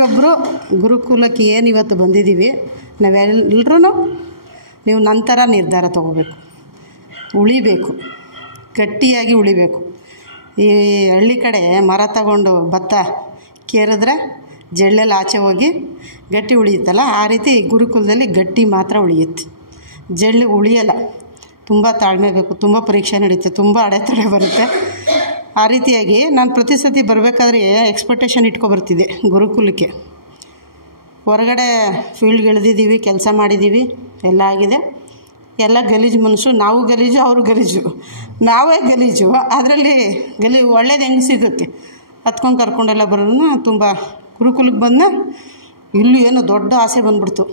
ಪ್ರತಿಯೊಬ್ಬರು ಗುರುಕುಲಕ್ಕೆ ಏನು ಇವತ್ತು ಬಂದಿದ್ದೀವಿ ನಾವೆಲ್ಲರೂ ನೀವು ನಂತರ ನಿರ್ಧಾರ ತಗೋಬೇಕು, ಉಳಿಬೇಕು, ಗಟ್ಟಿಯಾಗಿ ಉಳಿಬೇಕು. ಈ ಹಳ್ಳಿ ಕಡೆ ಮರ ತಗೊಂಡು ಭತ್ತ ಕೇರಿದ್ರೆ ಜಳ್ಳೆಲ್ಲ ಆಚೆ ಹೋಗಿ ಗಟ್ಟಿ ಉಳಿಯುತ್ತಲ್ಲ, ಆ ರೀತಿ ಗುರುಕುಲದಲ್ಲಿ ಗಟ್ಟಿ ಮಾತ್ರ ಉಳಿಯುತ್ತೆ, ಜಳ್ಳು ಉಳಿಯಲ್ಲ. ತುಂಬ ತಾಳ್ಮೆ ಬೇಕು, ತುಂಬ ಪರೀಕ್ಷೆ ನಡೀತೆ, ತುಂಬ ಅಡೆತಡೆ ಬರುತ್ತೆ. ಆ ರೀತಿಯಾಗಿ ನಾನು ಪ್ರತಿ ಸತಿ ಬರಬೇಕಾದ್ರೆ ಎಕ್ಸ್ಪೆಕ್ಟೇಷನ್ ಇಟ್ಕೊಬರ್ತಿದ್ದೆ ಗುರುಕುಲಕ್ಕೆ. ಹೊರಗಡೆ ಫೀಲ್ಡ್ಗೆ ಇಳಿದಿದ್ದೀವಿ, ಕೆಲಸ ಮಾಡಿದ್ದೀವಿ, ಎಲ್ಲ ಆಗಿದೆ. ಎಲ್ಲ ಗಲೀಜು ಮನುಷ್ಯರು, ನಾವು ಗಲೀಜು, ಅವರು ಗಲೀಜು, ನಾವೇ ಗಲೀಜು. ಅದರಲ್ಲಿ ಒಳ್ಳೇದು ಹೆಂಗೆ ಸಿಗುತ್ತೆ ಹತ್ಕೊಂಡು ಕರ್ಕೊಂಡೆಲ್ಲ ಬರೋದನ್ನ ತುಂಬ ಗುರುಕುಲಕ್ಕೆ ಬಂದ. ಇಲ್ಲಿ ಏನೋ ದೊಡ್ಡ ಆಸೆ ಬಂದ್ಬಿಡ್ತು,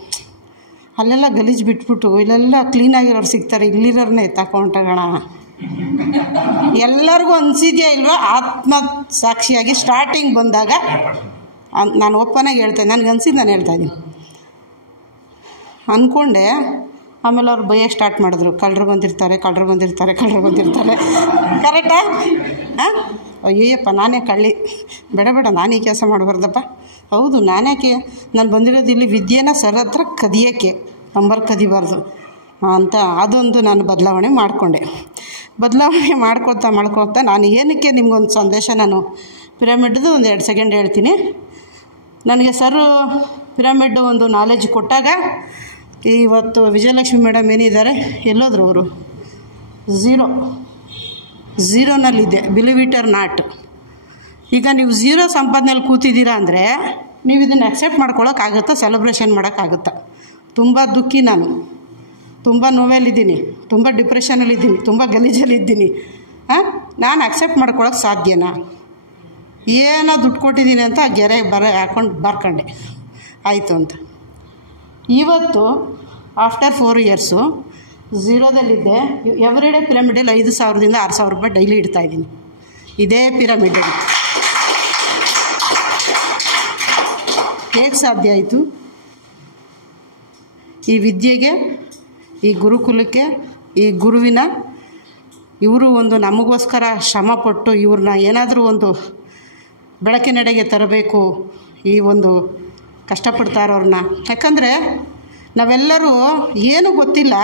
ಅಲ್ಲೆಲ್ಲ ಗಲೀಜು ಬಿಟ್ಬಿಟ್ಟು ಇಲ್ಲೆಲ್ಲ ಕ್ಲೀನಾಗಿರೋರು ಸಿಗ್ತಾರೆ, ಇಲ್ಲಿರೋರನ್ನೇ ತಗೊಂಡೋಗೋಣ. ಎಲ್ಲರಿಗೂ ಅನಿಸಿದೆಯಾ ಇಲ್ವಾ? ಆತ್ಮ ಸಾಕ್ಷಿಯಾಗಿ ಸ್ಟಾರ್ಟಿಂಗ್ ಬಂದಾಗ ನಾನು ಓಪನಾಗಿ ಹೇಳ್ತಾಯಿದ್ದೆ, ನನಗೆ ಅನಿಸಿದ್ದು ನಾನು ಹೇಳ್ತಾಯಿದ್ದೀನಿ ಅಂದ್ಕೊಂಡೆ. ಆಮೇಲೆ ಅವ್ರು ಬೈಯೋಕ್ಕೆ ಸ್ಟಾರ್ಟ್ ಮಾಡಿದ್ರು, ಕಳ್ಳರು ಬಂದಿರ್ತಾರೆ. ಕರೆಕ್ಟಾ? ಹಾಂ, ಅಯ್ಯಪ್ಪ ನಾನೇ ಕಳ್ಳಿ, ಬೇಡ ನಾನೇ ಕೆಲಸ ಮಾಡಬಾರ್ದಪ್ಪ. ಹೌದು, ನಾನ್ಯಾಕೆ, ನಾನು ಬಂದಿರೋದು ಇಲ್ಲಿ ವಿದ್ಯೆನ ಸರ್ ಹತ್ರ ಕದಿಯೋಕ್ಕೆ, ನಂಬರ್ ಕದಿಬಾರ್ದು ಅಂತ ಅದೊಂದು ನಾನು ಬದಲಾವಣೆ ಮಾಡ್ಕೊತಾ ನಾನು ಏನಕ್ಕೆ ನಿಮ್ಗೊಂದು ಸಂದೇಶ ನಾನು ಪಿರಮಿಡ್ದು ಒಂದು 2 ಸೆಕೆಂಡ್ ಹೇಳ್ತೀನಿ. ನನಗೆ ಸರ್ ಪಿರಮಿಡ್ ಒಂದು ನಾಲೆಜ್ ಕೊಟ್ಟಾಗ, ಇವತ್ತು ವಿಜಯಲಕ್ಷ್ಮಿ ಮೇಡಮ್ ಏನಿದ್ದಾರೆ, ಎಲ್ಲೋದ್ರು ಅವರು? ಝೀರೋನಲ್ಲಿದ್ದೆ, ಬಿಲೀವ್ ಇಟ್ ಆರ್ ನಾಟ್. ಈಗ ನೀವು ಝೀರೋ ಸಂಪಾದನೆಯಲ್ಲಿ ಕೂತಿದ್ದೀರಾ ಅಂದರೆ ನೀವು ಇದನ್ನು ಅಕ್ಸೆಪ್ಟ್ ಮಾಡ್ಕೊಳ್ಳೋಕ್ಕಾಗುತ್ತಾ? ಸೆಲೆಬ್ರೇಷನ್ ಮಾಡೋಕ್ಕಾಗುತ್ತಾ? ತುಂಬ ದುಃಖಿ ನಾನು, ತುಂಬ ನೋವಲ್ಲಿದ್ದೀನಿ, ತುಂಬ ಡಿಪ್ರೆಷನಲ್ಲಿದ್ದೀನಿ, ತುಂಬ ಗಲೀಜಲ್ಲಿದ್ದೀನಿ. ನಾನು ಅಕ್ಸೆಪ್ಟ್ ಮಾಡ್ಕೊಳ್ಳೋಕೆ ಸಾಧ್ಯನಾ? ಏನೋ ದುಡ್ಡು ಕೊಟ್ಟಿದ್ದೀನಿ ಅಂತ ಗೆರೆ ಹಾಕ್ಕೊಂಡು ಬರ್ಕೊಂಡೆ ಆಯಿತು ಅಂತ. ಇವತ್ತು ಆಫ್ಟರ್ 4 ಇಯರ್ಸು ಝೀರೋದಲ್ಲಿದ್ದೆ. ಎವ್ರಿ ಡೇ ಪಿರಮಿಡಲ್ಲಿ 5,000ದಿಂದ 6,000 ರೂಪಾಯಿ ಡೈಲಿ ಇಡ್ತಾಯಿದ್ದೀನಿ, ಇದೇ ಪಿರಮಿಡಲ್ಲಿ. ಹೇಗೆ ಸಾಧ್ಯ ಆಯಿತು? ಈ ವಿದ್ಯೆಗೆ, ಈ ಗುರುಕುಲಕ್ಕೆ, ಈ ಗುರುವಿನ ಇವರು ಒಂದು ನಮಗೋಸ್ಕರ ಶ್ರಮಪಟ್ಟು ಇವ್ರನ್ನ ಏನಾದರೂ ಒಂದು ಬೆಳಕಿನೆಡೆಗೆ ತರಬೇಕು, ಈ ಒಂದು ಕಷ್ಟಪಡ್ತಾ ಇರೋರನ್ನ. ಯಾಕಂದರೆ ನಾವೆಲ್ಲರೂ ಏನೂ ಗೊತ್ತಿಲ್ಲ,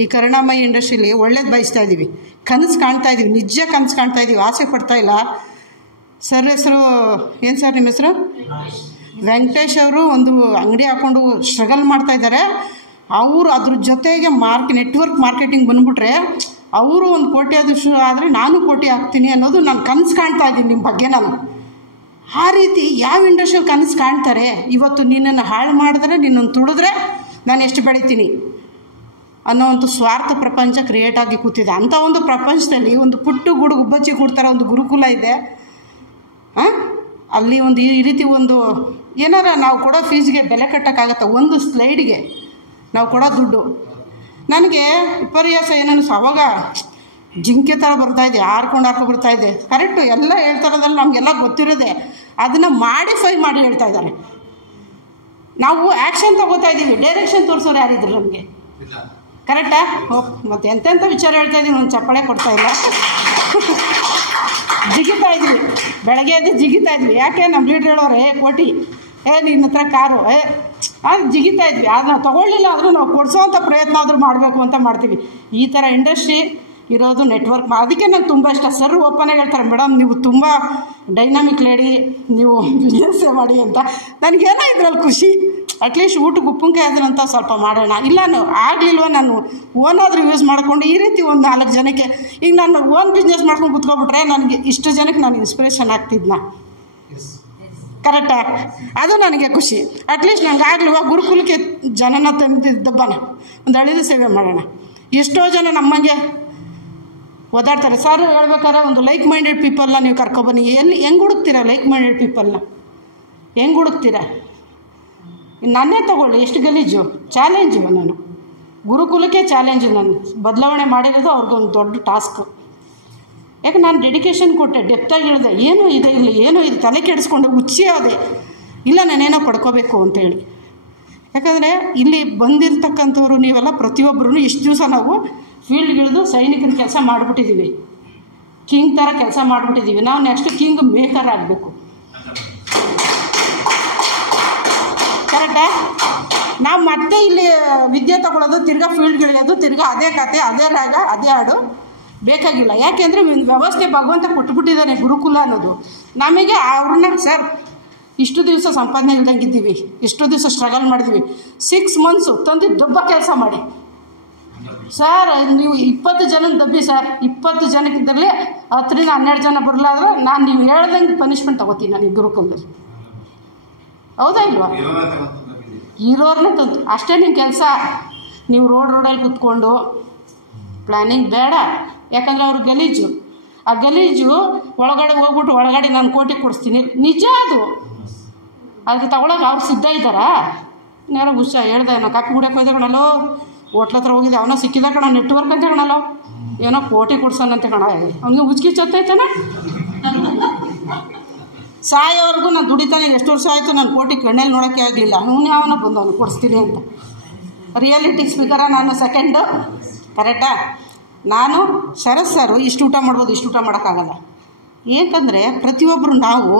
ಈ ಕರುಣಾಮಯಿ ಇಂಡಸ್ಟ್ರೀಲಿ ಒಳ್ಳೇದು ಬಯಸ್ತಾ ಇದ್ದೀವಿ, ಕನಸು ಕಾಣ್ತಾ ಇದ್ದೀವಿ, ನಿಜ ಕನಸು ಕಾಣ್ತಾ ಇದ್ದೀವಿ, ಆಸೆ ಪಡ್ತಾ ಇಲ್ಲ. ಸರ್ ಹೆಸರು ಏನು ಸರ್ ನಿಮ್ಮ ಹೆಸರು? ವೆಂಕಟೇಶ್ ಅವರು ಒಂದು ಅಂಗಡಿ ಹಾಕ್ಕೊಂಡು ಸ್ಟ್ರಗಲ್ ಮಾಡ್ತಾಯಿದ್ದಾರೆ. ಅವರು ಅದ್ರ ಜೊತೆಗೆ ನೆಟ್ವರ್ಕ್ ಮಾರ್ಕೆಟಿಂಗ್ ಬಂದುಬಿಟ್ರೆ ಅವರು ಒಂದು ಕೋಟ್ಯಾಧೀಶ ಆದರೆ ನಾನು ಕೋಟಿ ಆಗ್ತೀನಿ ಅನ್ನೋದು ನಾನು ಕನಸು ಕಾಣ್ತಾ ಇದ್ದೀನಿ ನಿಮ್ಮ ಬಗ್ಗೆ. ನಾನು ಆ ರೀತಿ ಯಾವ ಇಂಡಸ್ಟ್ರಿಯಲ್ಲಿ ಕನಸು ಕಾಣ್ತಾರೆ? ಇವತ್ತು ನಿನ್ನನ್ನು ಹಾಳು ಮಾಡಿದ್ರೆ, ನಿನ್ನನ್ನು ತುಳಿದ್ರೆ ನಾನು ಎಷ್ಟು ಬೆಳಿತೀನಿ ಅನ್ನೋ ಒಂದು ಸ್ವಾರ್ಥ ಪ್ರಪಂಚ ಕ್ರಿಯೇಟ್ ಆಗಿ ಕೂತಿದೆ. ಅಂಥ ಒಂದು ಪ್ರಪಂಚದಲ್ಲಿ ಒಂದು ಪುಟ್ಟು ಗುಬ್ಬಚ್ಚಿ ಕೂಡ್ತಾರ ಒಂದು ಗುರುಕುಲ ಇದೆ. ಅಲ್ಲಿ ಒಂದು ಈ ರೀತಿ ಒಂದು ಏನಾರ ನಾವು ಕೊಡೋ ಫೀಸ್ಗೆ ಬೆಲೆ ಕಟ್ಟೋಕ್ಕಾಗತ್ತೆ? ಒಂದು ಸ್ಲೈಡ್ಗೆ ನಾವು ಕೊಡೋ ದುಡ್ಡು. ನನಗೆ ವಿಪರ್ಯಾಸ ಏನನ್ನಿಸ್, ಅವಾಗ ಜಿಂಕೆ ಥರ ಬರ್ತಾಯಿದೆ, ಹಾರ್ಕೊಂಡು ಬರ್ತಾಯಿದೆ. ಕರೆಕ್ಟು, ಎಲ್ಲ ಹೇಳ್ತಾರದಲ್ಲ, ನಮಗೆಲ್ಲ ಗೊತ್ತಿರೋದೆ. ಅದನ್ನು ಮಾಡಿಫೈ ಮಾಡಿ ಹೇಳ್ತಾ ಇದ್ದಾರೆ. ನಾವು ಆ್ಯಕ್ಷನ್ ತೊಗೋತಾ ಇದ್ದೀವಿ, ಡೈರೆಕ್ಷನ್ ತೋರಿಸೋರು ಯಾರಿದ್ರು ನಮಗೆ? ಕರೆಕ್ಟಾ? ಮತ್ತು ಎಂತೆಂಥ ವಿಚಾರ ಹೇಳ್ತಾ ಇದ್ದೀವಿ, ಒಂದು ಚಪ್ಪಾಳೆ ಕೊಡ್ತಾಯಿಲ್ಲ. ಜಿಗಿತಾ ಇದ್ವಿ, ಬೆಳಗ್ಗೆ ಎದ್ದು ಜಿಗಿತಾ ಇದ್ವಿ. ಯಾಕೆ? ನಮ್ಮ ಲೀಡ್ರ್ ಹೇಳೋರೆ ಕೋಟಿ, ನಿನ್ನ ಹತ್ರ ಕಾರು, ಅದು ಜಿಗಿತಾ ಇದ್ವಿ. ಅದು ನಾವು ತೊಗೊಳ್ಳಿಲ್ಲ ಆದರೂ ನಾವು ಕೊಡಿಸೋವಂಥ ಪ್ರಯತ್ನ ಆದರೂ ಮಾಡಬೇಕು ಅಂತ ಮಾಡ್ತೀವಿ. ಈ ಥರ ಇಂಡಸ್ಟ್ರಿ ಇರೋದು ನೆಟ್ವರ್ಕ್. ಅದಕ್ಕೆ ನನಗೆ ತುಂಬ ಇಷ್ಟ. ಸರ್ ಓಪನಾಗಿ ಹೇಳ್ತಾರೆ, ಮೇಡಮ್ ನೀವು ತುಂಬ ಡೈನಾಮಿಕ್ ಲೇಡಿ, ನೀವು ಬಿಸ್ನೆಸ್ಸೇ ಮಾಡಿ ಅಂತ. ನನಗೇನೋ ಇದ್ರಲ್ಲಿ ಖುಷಿ, ಅಟ್ಲೀಸ್ಟ್ ಊಟಕ್ಕೆ ಉಪ್ಪಿನಕಾಯಿ ಆದ್ರಂತ ಸ್ವಲ್ಪ ಮಾಡೋಣ. ಇಲ್ಲ ಆಗಲಿಲ್ವ, ನಾನು ಓನಾದರೂ ಯೂಸ್ ಮಾಡಿಕೊಂಡು ಈ ರೀತಿ ಒಂದು 4 ಜನಕ್ಕೆ, ಈಗ ನಾನು ಓನ್ ಬಿಸ್ನೆಸ್ ಮಾಡ್ಕೊಂಡು ಕೂತ್ಕೊಬಿಟ್ರೆ ನನಗೆ ಇಷ್ಟು ಜನಕ್ಕೆ ನಾನು ಇನ್ಸ್ಪಿರೇಷನ್ ಆಗ್ತಿದ್ನ. ಕರೆಕ್ಟಾ? ಅದು ನನಗೆ ಖುಷಿ. ಅಟ್ಲೀಸ್ಟ್ ನನಗೆ ಆಗಲಿವ ಗುರುಕುಲಕ್ಕೆ ಜನನ ತಂದಿದ್ದಬ್ಬನ ಒಂದು ಹಳಿದು ಸೇವೆ ಮಾಡೋಣ. ಎಷ್ಟೋ ಜನ ನಮಗೆ ಓದಾಡ್ತಾರೆ. ಸರ್ ಹೇಳ್ಬೇಕಾದ್ರೆ ಒಂದು ಲೈಕ್ ಮೈಂಡೆಡ್ ಪೀಪಲ್ನ ನೀವು ಕರ್ಕೊಬನ್ನಿ. ಹೆಂಗೆ ಹುಡುಕ್ತೀರಾ ಲೈಕ್ ಮೈಂಡೆಡ್ ಪೀಪಲ್ನ? ಹೆಂಗೆ ಹುಡುಕ್ತೀರಾ? ನನ್ನೇ ತಗೊಳ್ಳಿ, ಎಷ್ಟು ಗಲೀಜು ಚಾಲೆಂಜು. ನಾನು ಗುರುಕುಲಕ್ಕೆ ಚಾಲೆಂಜು. ನಾನು ಬದಲಾವಣೆ ಮಾಡಿರೋದು ಅವ್ರಿಗೊಂದು ದೊಡ್ಡ ಟಾಸ್ಕು. ಯಾಕೆ ನಾನು ಡೆಡಿಕೇಶನ್ ಕೊಟ್ಟೆ, ಡೆಪ್ತಾಗಿ ಹೇಳಿದೆ, ಏನೂ ಇದೆ ಇಲ್ಲಿ, ಏನೋ ಇದು, ತಲೆ ಕೆಡಿಸ್ಕೊಂಡು ಹುಚ್ಚಿ ಅದೇ ಇಲ್ಲ, ನಾನೇನೋ ಪಡ್ಕೋಬೇಕು ಅಂತೇಳಿ. ಯಾಕಂದರೆ ಇಲ್ಲಿ ಬಂದಿರತಕ್ಕಂಥವ್ರು ನೀವೆಲ್ಲ ಪ್ರತಿಯೊಬ್ಬರೂ ಇಷ್ಟು ದಿವಸ ನಾವು ಫೀಲ್ಡ್ಗಿಳಿದು ಸೈನಿಕನ ಕೆಲಸ ಮಾಡಿಬಿಟ್ಟಿದ್ದೀವಿ, ಕಿಂಗ್ ಥರ ಕೆಲಸ ಮಾಡಿಬಿಟ್ಟಿದ್ದೀವಿ. ನಾವು ನೆಕ್ಸ್ಟ್ ಕಿಂಗ್ ಮೇಕರ್ ಆಗಬೇಕು. ಕರೆಕ್ಟಾ? ನಾವು ಮತ್ತೆ ಇಲ್ಲಿ ವಿದ್ಯೆ ತಗೊಳ್ಳೋದು, ತಿರ್ಗಾ ಫೀಲ್ಡ್ಗಳಿಗೋದು, ತಿರ್ಗಾ ಅದೇ ಕತೆ, ಅದೇ ರಾಗ, ಅದೇ ಹಾಡು ಬೇಕಾಗಿಲ್ಲ. ಯಾಕೆಂದರೆ ವ್ಯವಸ್ಥೆ ಭಗವಂತ ಕೊಟ್ಬಿಟ್ಟಿದ್ದಾನೆ ಗುರುಕುಲ ಅನ್ನೋದು. ನಮಗೆ ಅವ್ರನ್ನ ಸರ್ ಇಷ್ಟು ದಿವಸ ಸಂಪಾದನೆ ಇಲ್ದಂಗಿದ್ದೀವಿ, ಇಷ್ಟು ದಿವಸ ಸ್ಟ್ರಗಲ್ ಮಾಡಿದ್ವಿ, 6 months ತಂದು ದೊಡ್ಡ ಕೆಲಸ ಮಾಡಿ ಸರ್. ನೀವು 20 ಜನ ದಬ್ಬಿ ಸರ್, 20 ಜನಕ್ಕಿದ್ದಲ್ಲಿ 10ರಿಂದ 12 ಜನ ಬರಲಾದ್ರೆ ನಾನು ನೀವು ಹೇಳ್ದಂಗೆ ಪನಿಷ್ಮೆಂಟ್ ತಗೋತೀನಿ ನಾನು ಈ ಗುರುಕುಲದಲ್ಲಿ. ಹೌದಾ ಇಲ್ವಾ? ಇರೋರ್ನ ತಂದು ಅಷ್ಟೇ ನಿಮ್ಮ ಕೆಲಸ. ನೀವು ರೋಡಲ್ಲಿ ಕೂತ್ಕೊಂಡು ಪ್ಲ್ಯಾನಿಂಗ್ ಬೇಡ. ಯಾಕಂದರೆ ಅವ್ರ ಗಲೀಜು, ಆ ಗಲೀಜು ಒಳಗಡೆ ಹೋಗ್ಬಿಟ್ಟು ಒಳಗಡೆ ನಾನು ಕೋಟಿ ಕೊಡಿಸ್ತೀನಿ, ನಿಜ ಅದು. ಅದಕ್ಕೆ ತಗೊಳಕ್ಕೆ ಅವ್ರು ಸಿದ್ಧ ಇದ್ದಾರಾ? ಯಾರೋ ಹುಷ ಹೇಳ್ದೆ, ನಾವು ಕಾಫಿ ಕುಡಿಯೋಕೆ ಹೋಯ್ದೆ ಕಣಲ್ಲೋ, ಹೋಟ್ಲ ಹತ್ರ ಹೋಗಿದ್ದೆ, ಅವನೋ ಸಿಕ್ಕಿದ ಕಣ, ನೆಟ್ವರ್ಕ್ ಅಂತ ಕಣಲ್ಲೋ, ಏನೋ ಕೋಟಿ ಕೊಡ್ಸೋಣಂತೆ ಕಣ, ಅವ್ನಿಗೆ ಉಜ್ಕಿ ಚೊತ್ತೈತಾನ. ಸಾಯೋವರೆಗೂ ನಾನು ದುಡಿತಾನೆ, ಎಷ್ಟು ವರ್ಷ ಆಯಿತು ನಾನು ಕೋಟಿ ಕಣ್ಣಲ್ಲಿ ನೋಡೋಕ್ಕೆ ಆಗಲಿಲ್ಲ. ಅವನು ಯಾವನೋ ಬಂದು ಅವನು ಕೊಡಿಸ್ತೀನಿ ಅಂತ. ರಿಯಾಲಿಟಿ ಸ್ಪೀಕರ ನಾನು ಸೆಕೆಂಡು, ಕರೆಕ್ಟಾ? ನಾನು ಶರತ್ ಸಾರು ಇಷ್ಟು ಊಟ ಮಾಡ್ಬೋದು, ಇಷ್ಟು ಊಟ ಮಾಡೋಕ್ಕಾಗಲ್ಲ. ಏಕೆಂದರೆ ಪ್ರತಿಯೊಬ್ಬರು ನಾವು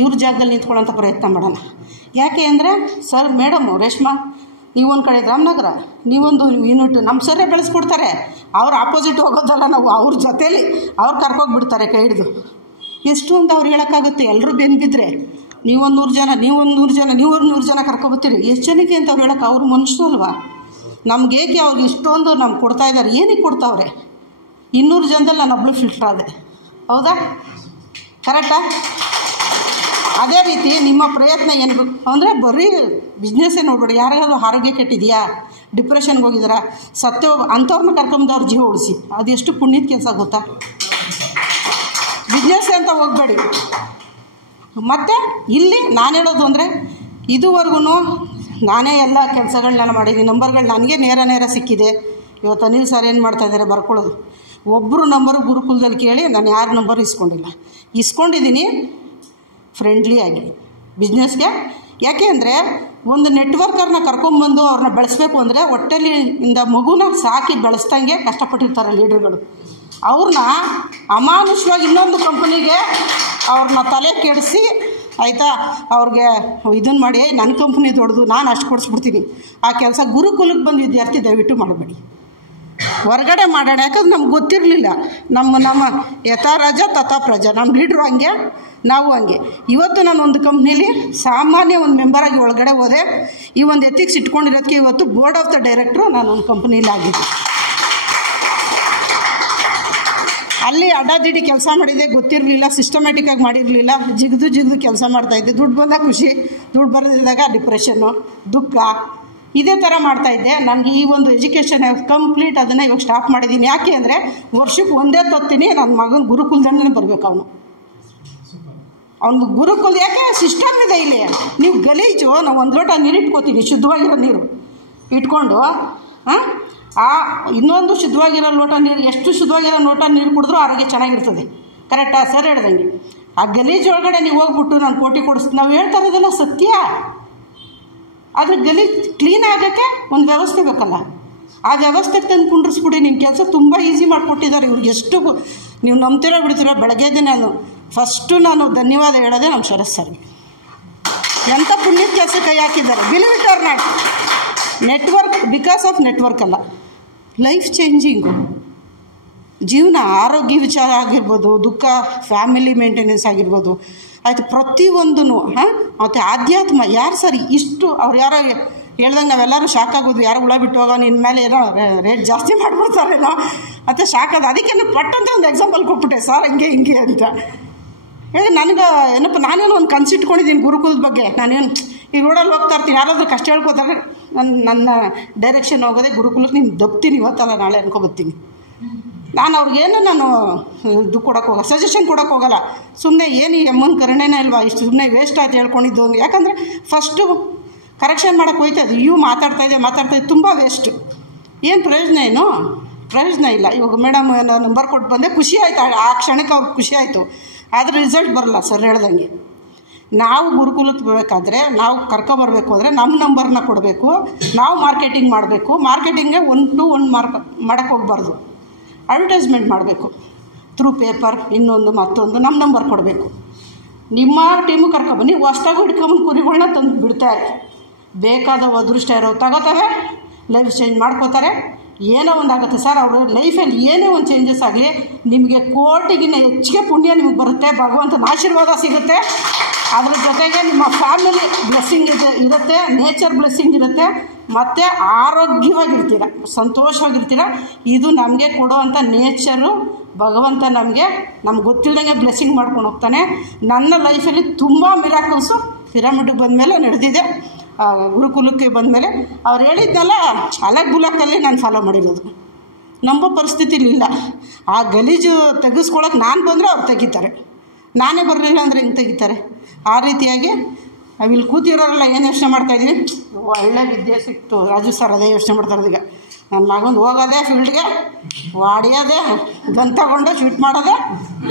ಇವ್ರ ಜಾಗದಲ್ಲಿ ನಿಂತ್ಕೊಳ್ಳೋಂಥ ಪ್ರಯತ್ನ ಮಾಡೋಣ. ಯಾಕೆ ಅಂದರೆ ಸರ್, ಮೇಡಮು ರೇಷ್ಮಾ, ನೀವೊಂದು ಕಡೆ ರಾಮನಗರ, ನೀವೊಂದು ಯೂನಿಟ್ ನಮ್ಮ ಸರೇ ಬೆಳೆಸ್ಕೊಡ್ತಾರೆ. ಅವ್ರು ಆಪೋಸಿಟ್ ಹೋಗೋದಲ್ಲ, ನಾವು ಅವ್ರ ಜೊತೇಲಿ ಅವ್ರು ಕರ್ಕೋಗಿಬಿಡ್ತಾರೆ ಕೈ ಹಿಡಿದು. ಎಷ್ಟು ಅಂತ ಅವ್ರು ಹೇಳೋಕ್ಕಾಗುತ್ತೆ? ಎಲ್ಲರೂ ಬೆಂದಿದ್ರೆ ನೀವೊಂದು 100 ಜನ, ನೀವೊಂದು 100 ಜನ, ನೀವೊಂದು 100 ಜನ ಕರ್ಕೊಬತ್ತೀರಿ, ಎಷ್ಟು ಜನಕ್ಕೆ ಅಂತ ಅವ್ರು ಹೇಳೋಕೆ? ಅವ್ರು ಮನುಷ್ಯರು ಅಲ್ವಾ? ನಮಗೇಕೆ ಅವ್ರಿಗೆ ಇಷ್ಟೊಂದು ನಮ್ಗೆ ಕೊಡ್ತಾ ಇದ್ದಾರೆ? ಏನಕ್ಕೆ ಕೊಡ್ತಾವ್ರೆ? 200 ಜನದಲ್ಲಿ ನಾನು ಒಬ್ಳು ಫಿಲ್ಟರ್ ಆದೆ. ಹೌದಾ? ಕರೆಕ್ಟಾ? ಅದೇ ರೀತಿ ನಿಮ್ಮ ಪ್ರಯತ್ನ ಏನು ಅಂದರೆ ಬರೀ ಬಿಸ್ನೆಸ್ಸೇ ನೋಡ್ಬೇಡಿ. ಯಾರಿಗಾದ್ರೂ ಆರೋಗ್ಯ ಕೆಟ್ಟಿದೆಯಾ, ಡಿಪ್ರೆಷನ್ಗೆ ಹೋಗಿದ್ದೀರಾ, ಸತ್ಯ ಅಂಥವ್ರನ್ನ ಕರ್ಕೊಂಬಂದು ಅವ್ರ ಜೀವ ಉಳಿಸಿ. ಅದೆಷ್ಟು ಪುಣ್ಯದ ಕೆಲಸ ಗೊತ್ತಾ? ಬಿಸ್ನೆಸ್ ಅಂತ ಹೋಗಬೇಡಿ. ಮತ್ತು ಇಲ್ಲಿ ನಾನು ಹೇಳೋದು ಅಂದರೆ, ಇದುವರೆಗೂ ನಾನೇ ಎಲ್ಲ ಕೆಲಸಗಳನ್ನೆಲ್ಲ ಮಾಡಿದ್ದೀನಿ. ನಂಬರ್ಗಳು ನನಗೆ ನೇರ ಸಿಕ್ಕಿದೆ. ಇವತ್ತು ಅನಿಲ್ ಸರ್ ಏನು ಮಾಡ್ತಾಯಿದ್ದಾರೆ ಬರ್ಕೊಳ್ಳೋದು. ಒಬ್ಬರು ನಂಬರು ಗುರುಕುಲದಲ್ಲಿ ಕೇಳಿ ನಾನು ಯಾರ ನಂಬರು ಇಸ್ಕೊಂಡಿದ್ದೀನಿ ಫ್ರೆಂಡ್ಲಿ ಆಗಿ ಬಿಸ್ನೆಸ್ಗೆ. ಯಾಕೆ ಅಂದರೆ ಒಂದು ನೆಟ್ವರ್ಕರ್ನ ಕರ್ಕೊಂಬಂದು ಅವ್ರನ್ನ ಬೆಳೆಸ್ಬೇಕು ಅಂದರೆ ಹೊಟ್ಟೆಲಿಂದ ಮಗುನ ಸಾಕಿ ಬೆಳೆಸ್ದಂಗೆ ಕಷ್ಟಪಟ್ಟಿರ್ತಾರೆ ಲೀಡರ್ಗಳು. ಅವ್ರನ್ನ ಅಮಾನುಷವಾಗಿ ಇನ್ನೊಂದು ಕಂಪನಿಗೆ ಅವ್ರನ್ನ ತಲೆ ಕೆಡಿಸಿ, ಆಯಿತಾ, ಅವ್ರಿಗೆ ಇದನ್ನು ಮಾಡಿ ನನ್ನ ಕಂಪ್ನಿ ದೊಡ್ಡದು, ನಾನು ಅಷ್ಟು ಕೊಡಿಸ್ಬಿಡ್ತೀನಿ. ಆ ಕೆಲಸ ಗುರುಕುಲಕ್ಕೆ ಬಂದು ವಿದ್ಯಾರ್ಥಿ ದಯವಿಟ್ಟು ಮಾಡಬೇಡಿ. ಹೊರಗಡೆ ಮಾಡೋಣ. ಯಾಕಂದ್ರೆ ನಮ್ಗೆ ಗೊತ್ತಿರಲಿಲ್ಲ. ನಮ್ಮ ಯಥಾ ರಾಜ ತಥಾ ಪ್ರಜಾ, ನಮ್ಮ ಲೀಡ್ರು ಹಂಗೆ, ನಾವು ಹಂಗೆ. ಇವತ್ತು ನಾನು ಒಂದು ಕಂಪ್ನೀಲಿ ಸಾಮಾನ್ಯ ಒಂದು ಮೆಂಬರಾಗಿ ಒಳಗಡೆ ಹೋದೆ. ಈ ಒಂದು ಎಥಿಕ್ಸ್ ಇಟ್ಕೊಂಡಿರೋದಕ್ಕೆ ಇವತ್ತು ಬೋರ್ಡ್ ಆಫ್ ದ ಡೈರೆಕ್ಟ್ರು ನಾನು ಒಂದು ಕಂಪ್ನೀಲಿ ಆಗಿದ್ದೆ. ಅಲ್ಲಿ ಅಡ್ಡಾದಿಡ್ಡಿ ಕೆಲಸ ಮಾಡಿದ್ದೆ, ಗೊತ್ತಿರಲಿಲ್ಲ, ಸಿಸ್ಟಮ್ಯಾಟಿಕ್ಕಾಗಿ ಮಾಡಿರಲಿಲ್ಲ, ಜಿಗಿದು ಕೆಲಸ ಮಾಡ್ತಾಯಿದ್ದೆ. ದುಡ್ಡು ಬಂದಾಗ ಖುಷಿ, ದುಡ್ಡು ಬರದಿದ್ದಾಗ ಡಿಪ್ರೆಷನ್ನು, ದುಃಖ, ಇದೇ ಥರ ಮಾಡ್ತಾಯಿದ್ದೆ. ನನಗೆ ಈ ಒಂದು ಎಜುಕೇಷನ್ ಕಂಪ್ಲೀಟ್ ಅದನ್ನು ಇವಾಗ ಸ್ಟಾಪ್ ಮಾಡಿದ್ದೀನಿ. ಯಾಕೆ ಅಂದರೆ ವರ್ಷಕ್ಕೆ ಒಂದೇ ತತ್ತೀನಿ, ನನ್ನ ಮಗನ ಗುರುಕುಲದಲ್ಲೇ ಬರಬೇಕು. ಅವ್ನಿಗೆ ಗುರುಕುಲ ಯಾಕೆ ಸಿಸ್ಟಮ್ ಇದೆ ಇಲ್ಲಿ. ನೀವು ಗಲೀಜು, ನಾವು 1 ಲೋಟ ನೀರು ಇಟ್ಕೋತೀನಿ, ಶುದ್ಧವಾಗಿರೋ ನೀರು ಇಟ್ಕೊಂಡು, ಇನ್ನೊಂದು ಶುದ್ಧವಾಗಿರೋ ಲೋಟ ನೀರು, ಎಷ್ಟು ಶುದ್ಧವಾಗಿರೋ ಲೋಟ ನೀರು ಕುಡಿದ್ರೂ ಆರೋಗ್ಯ ಚೆನ್ನಾಗಿರ್ತದೆ. ಕರೆಕ್ಟಾ? ಸರ್ ಹೇಳ್ದಂಗೆ ಆ ಗಲೀಜು ಒಳಗಡೆ ನೀವು ಹೋಗ್ಬಿಟ್ಟು ನಾನು ಕೋಟಿ ಕೊಡಿಸ್ತೀನಿ, ನಾವು ಹೇಳ್ತಾ ಇರೋದೆಲ್ಲ ಸತ್ಯ. ಆದರೆ ಗಲೀಜು ಕ್ಲೀನ್ ಆಗೋಕ್ಕೆ ಒಂದು ವ್ಯವಸ್ಥೆ ಬೇಕಲ್ಲ. ಆ ವ್ಯವಸ್ಥೆಗೆ ತಂದು ಕುಂಡ್ರಿಸ್ಬಿಡಿ. ನಿಮ್ಮ ಕೆಲಸ ತುಂಬ ಈಸಿ ಮಾಡಿಕೊಟ್ಟಿದ್ದಾರೆ ಇವ್ರಿಗೆ. ಎಷ್ಟು ನೀವು ನಂಬ್ತಿರೋ ಬಿಡ್ತಿರೋ, ಬೆಳಗ್ಗೆ ನಾನು ಫಸ್ಟು ನಾನು ಧನ್ಯವಾದ ಹೇಳೋದೇ ನಮ್ಮ ಶರತ್ ಸರ್ಗೆ. ಎಂಥ ಪುಣ್ಯದ ಕೆಲಸ ಕೈ ಹಾಕಿದ್ದಾರೆ. Believe it or not, network because of network ಅಲ್ಲ, ಲೈಫ್ ಚೇಂಜಿಂಗು. ಜೀವನ ಆರೋಗ್ಯ ವಿಚಾರ ಆಗಿರ್ಬೋದು, ದುಃಖ, ಫ್ಯಾಮಿಲಿ ಮೇಂಟೆನೆನ್ಸ್ ಆಗಿರ್ಬೋದು, ಆಯಿತು, ಪ್ರತಿಯೊಂದೂ. ಮತ್ತು ಆಧ್ಯಾತ್ಮ. ಯಾರು ಸರಿ ಇಷ್ಟು ಅವ್ರು ಯಾರೋ ಹೇಳ್ದಂಗೆ ನಾವೆಲ್ಲರೂ ಶಾಕ್ ಆಗೋದು. ಯಾರೋ ಹುಳ ಬಿಟ್ಟು ಹೋಗೋ, ನಿನ್ನ ಮೇಲೆ ಏನೋ ರೇಟ್ ಜಾಸ್ತಿ ಮಾಡಿಬಿಡ್ತಾರೇನೋ ಮತ್ತು ಶಾಕ್ ಅದು. ಅದಕ್ಕೆ ನಾನು ಪಟ್ಟಂತ ಒಂದು ಎಕ್ಸಾಂಪಲ್ ಕೊಟ್ಬಿಟ್ಟೆ, ಸರ್ ಹಿಂಗೆ ಅಂತ ಹೇಳಿ. ನನಗೆ ಏನಪ್ಪ, ನಾನೇನೋ ಒಂದು ಕನ್ಸಿಟ್ಕೊಂಡಿದ್ದೀನಿ ಗುರುಕುಲದ ಬಗ್ಗೆ. ನಾನೇನು ಈ ರೋಡಲ್ಲಿ ಹೋಗ್ತಾ ಇರ್ತೀನಿ, ಯಾರಾದರೂ ಕಷ್ಟ ಹೇಳ್ಕೊತಾರೆ, ನನ್ನ ಡೈರೆಕ್ಷನ್ ಹೋಗೋದೇ ಗುರುಕುಲಕ್ಕೆ. ನೀನು ದಬ್ತೀನಿ ಇವತ್ತಲ್ಲ ನಾಳೆ ಅನ್ಕೊಬತ್ತೀನಿ. ನಾನು ಅವ್ರಿಗೇನು ಇದು ಕೊಡೋಕೆ ಹೋಗಲ್ಲ, ಸಜೆಷನ್ ಕೊಡೋಕೆ ಹೋಗಲ್ಲ. ಸುಮ್ಮನೆ ಏನು ಈ ಅಮ್ಮನ ಕರುಣೆನೇ ಇಲ್ವಾ, ಇಷ್ಟು ಸುಮ್ಮನೆ ವೇಸ್ಟ್ ಆಯ್ತು ಹೇಳ್ಕೊಂಡಿದ್ದು. ಯಾಕಂದರೆ ಫಸ್ಟು ಕರೆಕ್ಷನ್ ಮಾಡೋಕ್ಕೆ ಹೋಯ್ತದೆ. ಮಾತಾಡ್ತಾಯಿದ್ದೆ ತುಂಬ ವೇಸ್ಟು. ಏನು ಪ್ರಯೋಜನ ಇಲ್ಲ. ಇವಾಗ ಮೇಡಮ್ ಏನೋ ನಂಬರ್ ಕೊಟ್ಟು ಬಂದೆ, ಖುಷಿ ಆಯಿತು, ಆ ಕ್ಷಣಕ್ಕೆ ಅವ್ರಿಗೆ ಖುಷಿ ಆಯಿತು. ಆದರೆ ರಿಸಲ್ಟ್ ಬರಲ್ಲ ಸರ್ ಹೇಳ್ದಂಗೆ. ನಾವು ಗುರುಕುಲಕ್ಕೆ ಬರಬೇಕಾದ್ರೆ, ನಾವು ಕರ್ಕೊಬರ್ಬೇಕು ಅಂದರೆ ನಮ್ಮ ನಂಬರ್ನ ಕೊಡಬೇಕು, ನಾವು ಮಾರ್ಕೆಟಿಂಗ್ ಮಾಡಬೇಕು. ಮಾರ್ಕೆಟಿಂಗ್ಗೆ 1 to 1 ಮಾಡೋಕ್ಕೆ ಹೋಗ್ಬಾರ್ದು. ಅಡ್ವರ್ಟೈಸ್ಮೆಂಟ್ ಮಾಡಬೇಕು ಥ್ರೂ ಪೇಪರ್, ಇನ್ನೊಂದು ಮತ್ತೊಂದು. ನಮ್ಮ ನಂಬರ್ ಕೊಡಬೇಕು. ನಿಮ್ಮ ಟೀಮು ಕರ್ಕೊಬನ್ನಿ, ಹೊಸ್ದಾಗೂ ಹಿಡ್ಕೊಂಬಂದು ಕುರಿಗಳನ್ನ ತಂದು ಬಿಡ್ತಾರೆ. ಬೇಕಾದ ಅದೃಷ್ಟ ಇರೋ ತಗೋತಾರೆ, ಲೈಫ್ ಚೇಂಜ್ ಮಾಡ್ಕೋತಾರೆ, ಏನೋ ಒಂದಾಗುತ್ತೆ ಸರ್. ಅವ್ರ ಲೈಫಲ್ಲಿ ಏನೇ ಒಂದು ಚೇಂಜಸ್ ಆಗಲಿ ನಿಮಗೆ ಕೋಟಿಗಿನ್ನ ಹೆಚ್ಚಿಗೆ ಪುಣ್ಯ ನಿಮಗೆ ಬರುತ್ತೆ, ಭಗವಂತನ ಆಶೀರ್ವಾದ ಸಿಗುತ್ತೆ. ಅದ್ರ ಜೊತೆಗೆ ನಿಮ್ಮ ಫ್ಯಾಮಿಲಿ ಬ್ಲೆಸ್ಸಿಂಗ್ ಇರುತ್ತೆ, ನೇಚರ್ ಬ್ಲೆಸ್ಸಿಂಗ್ ಇರುತ್ತೆ, ಮತ್ತು ಆರೋಗ್ಯವಾಗಿರ್ತೀರ, ಸಂತೋಷವಾಗಿರ್ತೀರ. ಇದು ನಮಗೆ ಕೊಡೋವಂಥ ನೇಚರು ಭಗವಂತ ನಮ್ಗೆ ಗೊತ್ತಿಲ್ಲದಂಗೆ ಬ್ಲೆಸ್ಸಿಂಗ್ ಮಾಡ್ಕೊಂಡು ಹೋಗ್ತಾನೆ. ನನ್ನ ಲೈಫಲ್ಲಿ ತುಂಬ ಮಿರಾಕಲ್ಸು ಪಿರಮಿಡ್ಗೆ ಬಂದಮೇಲೆ ನಡೆದಿದೆ. ಗುರುಕುಲಕ್ಕೆ ಬಂದಮೇಲೆ ಅವ್ರು ಹೇಳಿದ್ನಲ್ಲ, ಅಲಗ್ ಬುಲಕ್ಕಲ್ಲಿ ನಾನು ಫಾಲೋ ಮಾಡಿರೋದು. ನಂಬೋ ಪರಿಸ್ಥಿತಿಲಿ ಇಲ್ಲ. ಆ ಗಲೀಜು ತೆಗೆಸ್ಕೊಳಕ್ಕೆ ನಾನು ಬಂದರೆ ಅವ್ರು ತೆಗಿತಾರೆ, ನಾನೇ ಬರಲಿಲ್ಲ ಅಂದರೆ ಹಿಂಗೆ ತೆಗಿತಾರೆ. ಆ ರೀತಿಯಾಗಿ ನಾವಿಲ್ಲಿ ಕೂತಿರೋರೆಲ್ಲ ಏನು ಯೋಚನೆ ಮಾಡ್ತಾಯಿದ್ವಿ, ಒಳ್ಳೆ ವಿದ್ಯೆ ಸಿಕ್ತು. ರಾಜು ಸರ್ ಅದೇ ಯೋಚನೆ ಮಾಡ್ತಾರೆ. ಈಗ ನನ್ನ ಮಗಂದು ಹೋಗೋದೆ ಫೀಲ್ಡ್ಗೆ, ಹೊಡಿಯೋದೆ, ಗನ್ ತಗೊಂಡು ಶೂಟ್ ಮಾಡೋದೆ,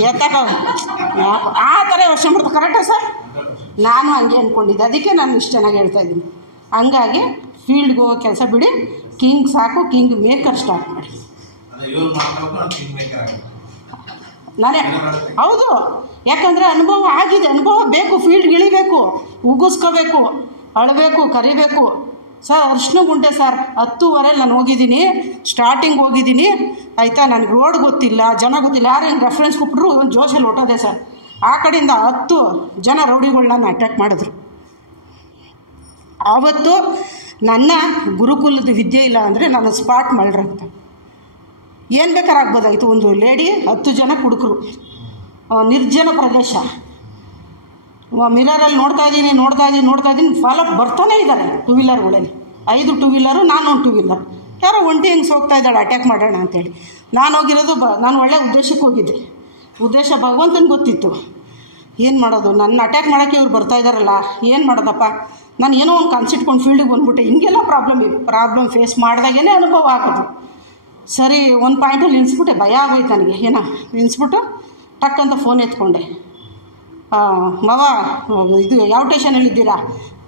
ಎತ್ತಕ್ಕಾಗ ಆ ಥರ ಯೋಚನೆ ಮಾಡ್ತಾರೆ. ಕರೆಕ್ಟಾ ಸರ್? ನಾನು ಹಂಗೆ ಅಂದ್ಕೊಂಡಿದ್ದೆ, ಅದಕ್ಕೆ ನಾನು ಇಷ್ಟು ಚೆನ್ನಾಗಿ ಹೇಳ್ತಾಯಿದ್ದೀನಿ. ಹಂಗಾಗಿ ಫೀಲ್ಡ್ಗೆ ಹೋಗೋ ಕೆಲಸ ಬಿಡಿ, ಕಿಂಗ್ ಸಾಕು, ಕಿಂಗ್ ಮೇಕರ್ ಸ್ಟಾರ್ಟ್ ಮಾಡಿ. ನಾನೇ ಹೌದು, ಯಾಕಂದರೆ ಅನುಭವ ಆಗಿದೆ, ಅನುಭವ ಬೇಕು. ಫೀಲ್ಡ್ಗೆ ಇಳಿಬೇಕು, ಉಗಿಸ್ಕೋಬೇಕು, ಅಳಬೇಕು, ಕರಿಬೇಕು. ಸರ್ ಅರ್ಶಿನಗುಂಟೆ ಸರ್ 10:30 ನಾನು ಹೋಗಿದ್ದೀನಿ, ಸ್ಟಾರ್ಟಿಂಗ್ ಹೋಗಿದ್ದೀನಿ ಆಯಿತಾ. ನನಗೆ ರೋಡ್ ಗೊತ್ತಿಲ್ಲ, ಜನ ಗೊತ್ತಿಲ್ಲ, ಯಾರು ಹಿಂಗೆ ರೆಫರೆನ್ಸ್ ಕೊಟ್ಬಿಟ್ರು ಒಂದು ಜೋಶಲ್ಲಿ ಹೊಟ್ಟೋದೆ ಸರ್. ಆ ಕಡೆಯಿಂದ 10 ಜನ ರೌಡಿಗಳು ನನ್ನ ಅಟ್ಯಾಕ್ ಮಾಡಿದ್ರು. ಆವತ್ತು ನನ್ನ ಗುರುಕುಲದ ವಿದ್ಯೆ ಇಲ್ಲ ಅಂದರೆ ನಾನು ಸ್ಪಾಟ್ ಮಾಡ್ರಂತ ಏನು ಬೇಕಾದ್ರೆ ಆಗ್ಬೋದಾಯಿತು. ಒಂದು ಲೇಡಿ 10 ಜನ ಕುಡುಕರು, ನಿರ್ಜನ ಪ್ರದೇಶ, ಮಿರರಲ್ಲಿ ನೋಡ್ತಾ ಇದ್ದೀನಿ ಫಾಲೋಅಪ್ ಬರ್ತಾನೆ ಇದ್ದಾರೆ. 2 ವೀಲರ್ಗಳಲ್ಲಿ 5 2 ವೀಲರು, ನಾನು ಒಂದು 2 ವೀಲರ್. ಯಾರೋ ಒಂಟಿ ಹೆಂಗೆ ಹೋಗ್ತಾ ಇದ್ದಾಳೆ, ಅಟ್ಯಾಕ್ ಮಾಡೋಣ ಅಂತೇಳಿ. ನಾನು ಹೋಗಿರೋದು ನಾನು ಒಳ್ಳೆ ಉದ್ದೇಶಕ್ಕೆ ಹೋಗಿದ್ದೆ. ಉದ್ದೇಶ ಭಗವಂತನಿಗೆ ಗೊತ್ತಿತ್ತು. ಏನು ಮಾಡೋದು, ನನ್ನ ಅಟ್ಯಾಕ್ ಮಾಡೋಕ್ಕೆ ಇವ್ರು ಬರ್ತಾ ಇದ್ದಾರಲ್ಲ, ಏನು ಮಾಡೋದಪ್ಪ. ನಾನು ಏನೋ ಒಂದು ಕನ್ಸಿಟ್ಕೊಂಡು ಫೀಲ್ಡಿಗೆ ಬಂದ್ಬಿಟ್ಟೆ. ಹಿಂಗೆಲ್ಲ ಪ್ರಾಬ್ಲಮ್ ಫೇಸ್ ಮಾಡಿದಾಗೇ ಅನುಭವ ಆಗೋದು. ಸರಿ, ಒಂದು ಪಾಯಿಂಟಲ್ಲಿ ನಿಲ್ಲಿಸ್ಬಿಟ್ಟೆ, ಭಯ ಆಗೋಯ್ತು ನನಗೆ. ಏನೋ ನಿಲ್ಲಿಸ್ಬಿಟ್ಟು ಟಕ್ ಅಂತ ಫೋನ್ ಎತ್ಕೊಂಡೆ. ಮಾವ, ಇದು ಯಾವ ಸ್ಟೇಷನಲ್ಲಿದ್ದೀರಾ?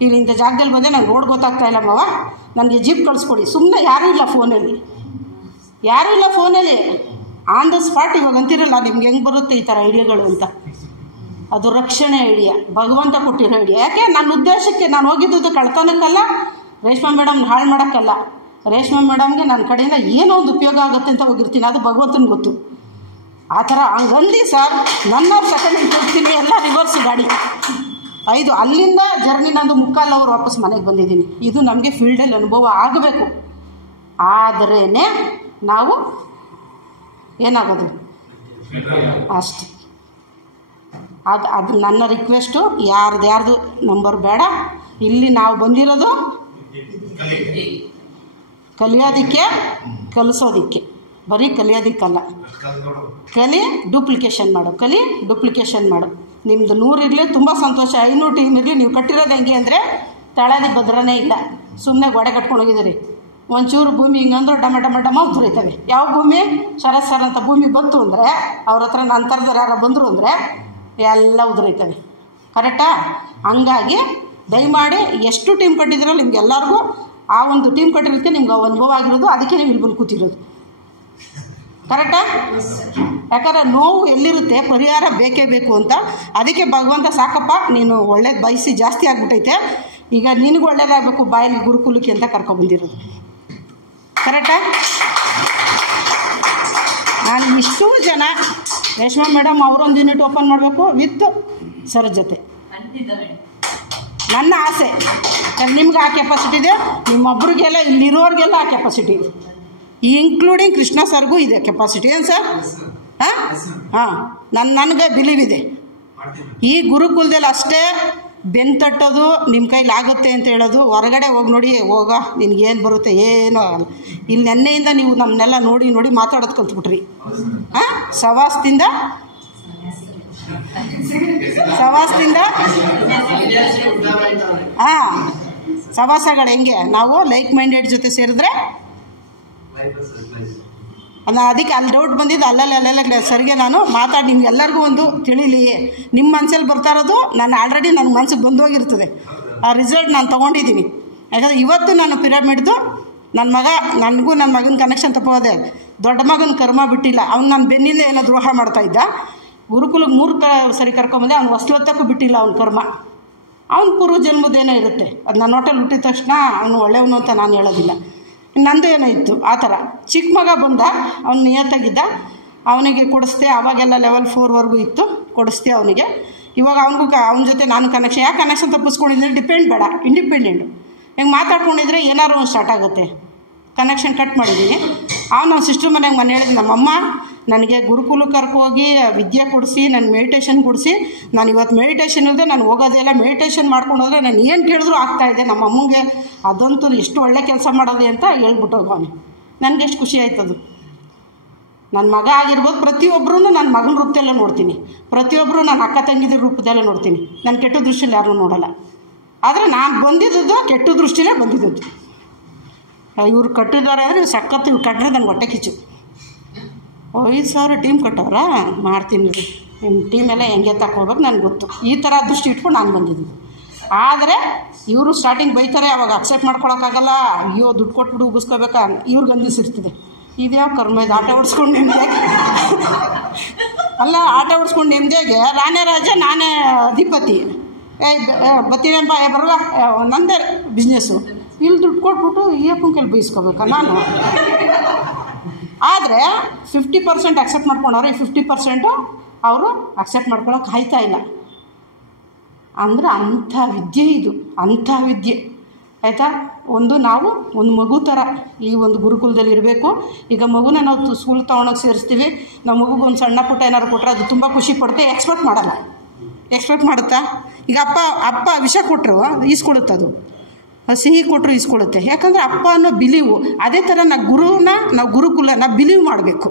ಇಲ್ಲಿ ಇಂಥ ಜಾಗದಲ್ಲಿ ಬಂದೆ, ನಂಗೆ ರೋಡ್ ಗೊತ್ತಾಗ್ತಾ ಇಲ್ಲ ಮಾವ, ನನಗೆ ಜೀಪ್ ಕಳಿಸ್ಕೊಡಿ. ಸುಮ್ಮನೆ ಯಾರೂ ಇಲ್ಲ ಫೋನಲ್ಲಿ, ಆನ್ ದ ಸ್ಪಾಟ್. ಇವಾಗ ಅಂತಿರಲ್ಲ ನಿಮ್ಗೆ ಹೆಂಗೆ ಬರುತ್ತೆ ಈ ಥರ ಐಡಿಯಾಗಳು ಅಂತ, ಅದು ರಕ್ಷಣೆ ಐಡಿಯಾ, ಭಗವಂತ ಕೊಟ್ಟಿರೋ ಐಡಿಯಾ. ಯಾಕೆ ನನ್ನ ಉದ್ದೇಶಕ್ಕೆ ನಾನು ಹೋಗಿದ್ದು ಕಳ್ತನಕ್ಕಲ್ಲ, ರೇಷ್ಮಾ ಮೇಡಮ್ನ ಹಾಳು ಮಾಡೋಕ್ಕಲ್ಲ. ರೇಷ್ಮಾ ಮೇಡಮ್ಗೆ ನನ್ನ ಕಡೆಯಿಂದ ಏನೋ ಒಂದು ಉಪಯೋಗ ಆಗುತ್ತೆ ಅಂತ ಹೋಗಿರ್ತೀನಿ, ಅದು ಭಗವಂತನಿಗೆ ಗೊತ್ತು. ಆ ಥರ ಹಂಗಂದು ಸರ್, ನನ್ನ ಸೆಕೆಂಡ್ ಹೋಗ್ತೀನಿ, ಎಲ್ಲ ರಿವರ್ಸ್ ಗಾಡಿ 5 ಅಲ್ಲಿಂದ ಜರ್ನಿ ನಂದು 3:15 ಅವರ್ ವಾಪಸ್ ಮನೆಗೆ ಬಂದಿದ್ದೀನಿ. ಇದು ನಮಗೆ ಫೀಲ್ಡಲ್ಲಿ ಅನುಭವ ಆಗಬೇಕು. ಆದ್ರೇ ನಾವು ಏನಾಗೋದು ಅಷ್ಟೆ. ಅದು ನನ್ನ ರಿಕ್ವೆಸ್ಟು. ಯಾರ್ದು ನಂಬರ್ ಬೇಡ. ಇಲ್ಲಿ ನಾವು ಬಂದಿರೋದು ಕಲಿಯೋದಕ್ಕೆ, ಕಲಿಸೋದಕ್ಕೆ, ಬರೀ ಕಲಿಯೋದಕ್ಕಲ್ಲ. ಡೂಪ್ಲಿಕೇಶನ್ ಮಾಡು. ನಿಮ್ಮದು 100 ಇರಲಿ, ತುಂಬ ಸಂತೋಷ. 500 ಟೀಮ್ ಇರಲಿ, ನೀವು ಕಟ್ಟಿರೋದು ಹೆಂಗೆ ಅಂದರೆ ತಳದಿ ಭದ್ರನೇ ಇಲ್ಲ, ಸುಮ್ಮನೆ ಗೋಡೆ ಕಟ್ಕೊಂಡು ಹೋಗಿದ್ದೀರಿ. ಒಂಚೂರು ಭೂಮಿ ಹಿಂಗಂದ್ರೆ ಡಮ ಉದುರೈತವೆ. ಯಾವ ಭೂಮಿ? ಸರ್ ಅಂತ ಭೂಮಿ ಬಂತು ಅಂದರೆ, ಅವ್ರ ಹತ್ರ ನನ್ನ ಥರದವ್ರು ಯಾರು ಬಂದರು ಅಂದರೆ ಎಲ್ಲ ಉದುರೈತವೆ. ಕರೆಕ್ಟಾ? ಹಂಗಾಗಿ ದಯಮಾಡಿ ಎಷ್ಟು ಟೀಮ್ ಕಟ್ಟಿದ್ರೋ ನಿಮ್ಗೆಲ್ಲರಿಗೂ ಆ ಒಂದು ಟೀಮ್ ಕಟ್ಟಿರೋದಕ್ಕೆ ನಿಮ್ಗೆ ಅನುಭವ ಆಗಿರೋದು, ಅದಕ್ಕೆ ನೀವು ಇಲ್ಲಿ ಬಂದು ಕೂತಿರೋದು. ಕರೆಕ್ಟಾ? ಯಾಕಂದರೆ ನೋವು ಎಲ್ಲಿರುತ್ತೆ, ಪರಿಹಾರ ಬೇಕೇ ಬೇಕು ಅಂತ. ಅದಕ್ಕೆ ಭಗವಂತ ಸಾಕಪ್ಪ ನೀನು ಒಳ್ಳೇದು ಬಯಸಿ ಜಾಸ್ತಿ ಆಗಿಬಿಟ್ಟೈತೆ, ಈಗ ನಿನಗೆ ಒಳ್ಳೇದಾಗಬೇಕು ಬಾಯಲ್ಲಿ ಗುರುಕುಲಕ್ಕೆ ಅಂತ ಕರ್ಕೊಬಂದಿರೋದು. ಕರೆಕ್ಟಾ? ನಾನು ಇಷ್ಟೂ ಜನ ರೇಷ್ಮಾ ಮೇಡಮ್ ಅವರೊಂದು ಯೂನಿಟ್ ಓಪನ್ ಮಾಡಬೇಕು ವಿತ್ ಸರ್ ಜೊತೆ, ನನ್ನ ಆಸೆ. ನಿಮ್ಗೆ ಆ ಕೆಪಾಸಿಟಿ ಇದೆ, ನಿಮ್ಮೊಬ್ರಿಗೆಲ್ಲ ಇಲ್ಲಿರೋರಿಗೆಲ್ಲ ಆ ಕೆಪಾಸಿಟಿ ಇದೆ, ಇನ್ಕ್ಲೂಡಿಂಗ್ ಕೃಷ್ಣ ಸರ್ಗೂ ಇದೆ ಕೆಪಾಸಿಟಿ. ಏನು ಸರ್? ಹಾಂ, ನನಗೆ ಬಿಲೀವ್ ಇದೆ. ಈ ಗುರುಕುಲದಲ್ಲಿ ಅಷ್ಟೇ ಬೆಂತಟ್ಟೋದು ನಿಮ್ಮ ಕೈಲಿ ಆಗುತ್ತೆ ಅಂತ ಹೇಳೋದು. ಹೊರಗಡೆ ಹೋಗಿ ನೋಡಿ, ನಿನಗೇನು ಬರುತ್ತೆ, ಏನೂ ಆಗಲ್ಲ. ಇಲ್ಲಿ ನೆನ್ನೆಯಿಂದ ನೀವು ನಮ್ಮನ್ನೆಲ್ಲ ನೋಡಿ ಮಾತಾಡೋದು ಕಲ್ತ್ಬಿಟ್ರಿ. ಸವಾಸದಿಂದ ಸವಾಸಗಳು ಹೆಂಗೆ, ನಾವು ಲೈಕ್ ಮೈಂಡೆಡ್ ಜೊತೆ ಸೇರಿದ್ರೆ ಅದಕ್ಕೆ ಅಲ್ಲಿ ಡೌಟ್ ಬಂದಿದ್ದು. ಅಲ್ಲಲ್ಲೇ ಸರಿಗೆ ನಾನು ಮಾತಾಡಿ ನಿಮ್ಗೆಲ್ಲರಿಗೂ ಒಂದು ತಿಳಿಲಿ. ನಿಮ್ಮ ಮನಸ್ಸಲ್ಲಿ ಬರ್ತಾ ಇರೋದು ನಾನು ಆಲ್ರೆಡಿ ನನ್ನ ಮನಸ್ಸಿಗೆ ಬಂದೋಗಿರ್ತದೆ. ಆ ರಿಸಲ್ಟ್ ನಾನು ತೊಗೊಂಡಿದ್ದೀನಿ. ಯಾಕಂದರೆ ಇವತ್ತು ನಾನು ಪಿರಮಿಡ್ದು ನನಗೂ ನನ್ನ ಮಗನ ಕನೆಕ್ಷನ್ ತಪ್ಪೋದೆ. ದೊಡ್ಡ ಮಗನ ಕರ್ಮ ಬಿಟ್ಟಿಲ್ಲ. ಅವ್ನು ನನ್ನ ಬೆನ್ನಿಂದ ಏನೋ ದ್ರೋಹ ಮಾಡ್ತಾಯಿದ್ದ. ಗುರುಕುಲಕ್ಕೆ 3 ಸರಿ ಕರ್ಕೊಂಬಂದೆ. ಅವ್ನು ಹೊಸ್ಲತ್ತಕ್ಕೂ ಬಿಟ್ಟಿಲ್ಲ ಅವ್ನ ಕರ್ಮ. ಅವ್ನು ಪೂರ್ವ ಜನ್ಮದೇನೋ ಇರುತ್ತೆ. ಅದು ನನ್ನ ಹೋಟೆಲ್ ಹುಟ್ಟಿದ ತಕ್ಷಣ ಅವನು ಒಳ್ಳೆಯವನು ಅಂತ ನಾನು ಹೇಳೋದಿಲ್ಲ. ನಂದು ಏನೋ ಇತ್ತು ಆ ಥರ. ಚಿಕ್ಕ ಮಗ ಬಂದ, ಅವ್ನು ನಿಯತ್ತಾಗಿದ್ದ, ಅವನಿಗೆ ಕೊಡಿಸ್ದೆ. ಆವಾಗೆಲ್ಲ ಲೆವೆಲ್ 4ವರೆಗೂ ಇತ್ತು, ಕೊಡಿಸ್ದೆ ಅವನಿಗೆ. ಇವಾಗ ಅವನ ಜೊತೆ ನಾನು ಕನೆಕ್ಷನ್, ಯಾಕೆ ಕನೆಕ್ಷನ್ ತಪ್ಪಿಸ್ಕೊಂಡಿದ್ರೆ ಡಿಪೆಂಡ್ ಬೇಡ, ಇಂಡಿಪೆಂಡೆಂಟು. ಹೆಂಗೆ ಮಾತಾಡ್ಕೊಂಡಿದ್ರೆ ಏನಾದ್ರು ಒಂದು ಸ್ಟಾರ್ಟ್ ಆಗುತ್ತೆ. ಕನೆಕ್ಷನ್ ಕಟ್ ಮಾಡಿದ್ದೀನಿ. ಅವ್ನು ನಮ್ಮ ಸಿಸ್ಟ್ರ್ ಮನೆಗೆ ಮನೆ ಹೇಳಿದ, ನಮ್ಮಮ್ಮ ನನಗೆ ಗುರುಕುಲಕ್ಕೆ ಕರ್ಕೋಗಿ ವಿದ್ಯೆ ಕೊಡಿಸಿ, ನನ್ನ ಮೆಡಿಟೇಷನ್ ಕೊಡಿಸಿ, ನಾನು ಇವತ್ತು ಮೆಡಿಟೇಷನ್ ಇಲ್ಲದೆ ನಾನು ಹೋಗೋದೆಲ್ಲ ಮೆಡಿಟೇಷನ್ ಮಾಡ್ಕೊಂಡು ಹೋದರೆ ನಾನು ಏನು ಕೇಳಿದ್ರು ಆಗ್ತಾಯಿದೆ. ನಮ್ಮ ಅಮ್ಮಂಗೆ ಅದಂತೂ ಎಷ್ಟು ಒಳ್ಳೆ ಕೆಲಸ ಮಾಡೋದು ಅಂತ ಹೇಳ್ಬಿಟ್ಟು ಹೋಗೋನೆ. ನನಗೆ ಎಷ್ಟು ಖುಷಿ ಆಯ್ತದು. ನನ್ನ ಮಗ ಆಗಿರ್ಬೋದು, ಪ್ರತಿಯೊಬ್ಬರೂ ನನ್ನ ಮಗನ ರೂಪದಲ್ಲೇ ನೋಡ್ತೀನಿ, ಪ್ರತಿಯೊಬ್ಬರು ನನ್ನ ಅಕ್ಕ ತಂಗಿದ್ರ ರೂಪದಲ್ಲೇ ನೋಡ್ತೀನಿ. ನಾನು ಕೆಟ್ಟ ದೃಷ್ಟಿಯಲ್ಲಿ ಯಾರೂ ನೋಡೋಲ್ಲ. ಆದರೆ ನಾನು ಬಂದಿದ್ದು ಕೆಟ್ಟ ದೃಷ್ಟಿಲೇ ಬಂದಿದ್ದು. ಇವ್ರು ಕಟ್ಟಿದ್ದಾರೆ ಅಂದರೆ ಸಖತ್ತು, ಇವ್ರು ಕಟ್ಟರೆ ನನಗೆ ಹೊಟ್ಟೆ ಕಿಚ್ಚು. 5,000 ಟೀಮ್ ಕಟ್ಟವ್ರಾ, ಮಾಡ್ತೀನಿ ರೀ. ನಿಮ್ಮ ಟೀಮೆಲ್ಲ ಹೆಂಗೆ ತಗೋಬೇಕು ನನಗೆ ಗೊತ್ತು. ಈ ಥರ ದೃಷ್ಟಿ ಇಟ್ಕೊಂಡು ನಾನು ಬಂದಿದ್ದು. ಆದರೆ ಇವರು ಸ್ಟಾರ್ಟಿಂಗ್ ಬೈತಾರೆ, ಅವಾಗ ಅಕ್ಸೆಪ್ಟ್ ಮಾಡ್ಕೊಳಕ್ಕಾಗಲ್ಲ. ಅಯ್ಯೋ ದುಡ್ಡು ಕೊಟ್ಬಿಟ್ಟು ಉಗಿಸ್ಕೋಬೇಕಾ, ಇವ್ರಿಗೆ ಅಂದಿಸಿರ್ತದೆ. ಇದ್ಯಾವ ಕರ್ಮ ಇದು, ಆಟ ಓಡಿಸ್ಕೊಂಡು ನೆಮ್ಮದಿಯಾಗಿ ಅಲ್ಲ, ಆಟ ಓಡಿಸ್ಕೊಂಡು ನೆಮ್ಮದಿಯಾಗೆ ನಾನೇ ರಾಜ ನಾನೇ ಅಧಿಪತಿ, ಬತ್ತೀನಪ್ಪ ಬರುವ ನಂದೇ ಬಿಸ್ನೆಸ್ಸು, ಇಲ್ಲಿ ದುಡ್ಡು ಕೊಟ್ಬಿಟ್ಟು ಈ ಅಪ್ಪನ ಕೈಲಿ ಬೈಸ್ಕೋಬೇಕಾ ನಾನು. ಆದರೆ 50% ಅಕ್ಸೆಪ್ಟ್ ಮಾಡ್ಕೊಂಡವ್ರೆ, 50% ಅವರು ಅಕ್ಸೆಪ್ಟ್ ಮಾಡ್ಕೊಳಕ್ಕೆ ಆಯ್ತಾ ಇಲ್ಲ. ಅಂದರೆ ಅಂಥ ವಿದ್ಯೆ ಇದು, ಅಂಥ ವಿದ್ಯೆ ಆಯಿತಾ. ನಾವು ಒಂದು ಮಗು ಥರ ಈ ಒಂದು ಗುರುಕುಲದಲ್ಲಿ ಇರಬೇಕು. ಈಗ ಮಗುನ ನಾವು ಸ್ಕೂಲ್ ತೊಗೊಳಕ್ಕೆ ಸೇರಿಸ್ತೀವಿ, ನಾವು ಮಗುಗೆ ಒಂದು ಸಣ್ಣ ಪುಟ್ಟ ಏನಾದ್ರು ಕೊಟ್ಟರೆ ಅದು ತುಂಬ ಖುಷಿ ಪಡುತ್ತೆ. ಎಕ್ಸ್ಪೆಕ್ಟ್ ಮಾಡಲ್ಲ. ಎಕ್ಸ್ಪೆಕ್ಟ್ ಮಾಡುತ್ತಾ? ಈಗ ಅಪ್ಪ ವಿಷ ಕೊಟ್ಟರು ಈಸ್ಕೊಡುತ್ತೆ, ಅದು ಸಿಹಿ ಕೊಟ್ಟರು ಈಸ್ಕೊಳುತ್ತೆ. ಯಾಕಂದರೆ ಅಪ್ಪ ಅನ್ನೋ ಬಿಲೀವು. ಅದೇ ಥರ ನಾವು ಗುರುಕುಲನ ಬಿಲೀವ್ ಮಾಡಬೇಕು.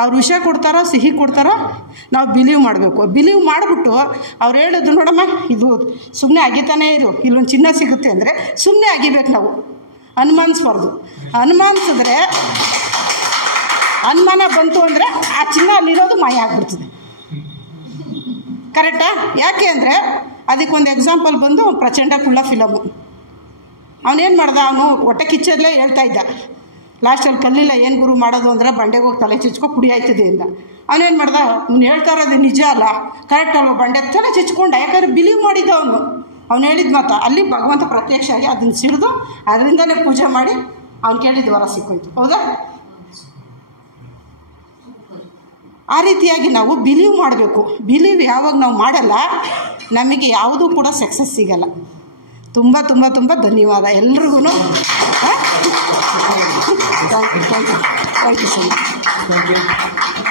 ಅವ್ರು ವಿಷ ಕೊಡ್ತಾರೋ ಸಿಹಿ ಕೊಡ್ತಾರೋ ನಾವು ಬಿಲೀವ್ ಮಾಡಬೇಕು. ಬಿಲೀವ್ ಮಾಡಿಬಿಟ್ಟು ಅವ್ರು ಹೇಳಿದ್ರು, ನೋಡಮ್ಮ ಇದು ಸುಮ್ಮನೆ ಅಗಿತಾನೇ ಇರು, ಇಲ್ಲೊಂದು ಚಿನ್ನ ಸಿಗುತ್ತೆ ಅಂದರೆ ಸುಮ್ಮನೆ ಅಗಿಬೇಕು. ನಾವು ಅನುಮಾನಿಸ್ಬಾರ್ದು. ಅನುಮಾನಿಸಿದ್ರೆ, ಅನುಮಾನ ಬಂತು ಅಂದರೆ ಆ ಚಿನ್ನ ಅಲ್ಲಿರೋದು ಮಾಯ ಆಗ್ಬಿಡ್ತದೆ. ಕರೆಕ್ಟಾ? ಯಾಕೆ ಅಂದರೆ ಅದಕ್ಕೊಂದು ಎಕ್ಸಾಂಪಲ್ ಬಂದು ಪ್ರಚಂಡ ಕುಳ್ಳ ಫಿಲಮು. ಅವನೇನು ಮಾಡ್ದ, ಅವನು ಹೊಟ್ಟೆ ಕಿಚ್ಚಲ್ಲೇ ಹೇಳ್ತಾ ಇದ್ದ. ಲಾಸ್ಟಲ್ಲಿ ಕಲ್ಲಿಲ್ಲ ಏನು ಗುರು ಮಾಡೋದು ಅಂದರೆ ಬಂಡೆಗೆ ಹೋಗಿ ತಲೆ ಚಿಚ್ಕೊ ಕುಡಿ ಆಯ್ತದೆ ಇಂದ. ಅವನೇನು ಮಾಡ್ದ, ಅವ್ನು ಹೇಳ್ತಾ ಇರೋದು ನಿಜ ಅಲ್ಲ, ಕರೆಕ್ಟ್ ಅಲ್ವ, ಬಂಡೆ ತಲೆ ಚಿಚ್ಕೊಂಡ. ಯಾಕಂದರೆ ಬಿಲೀವ್ ಮಾಡಿದ್ದ ಅವ್ನು ಹೇಳಿದ ಮಾತು. ಅಲ್ಲಿ ಭಗವಂತ ಪ್ರತ್ಯಕ್ಷ ಆಗಿ ಅದನ್ನು ಸಿಡಿದು ಅದರಿಂದಲೇ ಪೂಜೆ ಮಾಡಿ ಅವ್ನು ಕೇಳಿದ ವರ ಸಿಕ್ಕೋಯ್ತು. ಹೌದಾ? ಆ ರೀತಿಯಾಗಿ ನಾವು ಬಿಲೀವ್ ಮಾಡಬೇಕು. ಬಿಲೀವ್ ಯಾವಾಗ ನಾವು ಮಾಡಲ್ಲ, ನಮಗೆ ಯಾವುದೂ ಕೂಡ ಸಕ್ಸಸ್ ಸಿಗಲ್ಲ. ತುಂಬ ತುಂಬ ತುಂಬ ಧನ್ಯವಾದ ಎಲ್ರಿಗೂ. Thank you so much.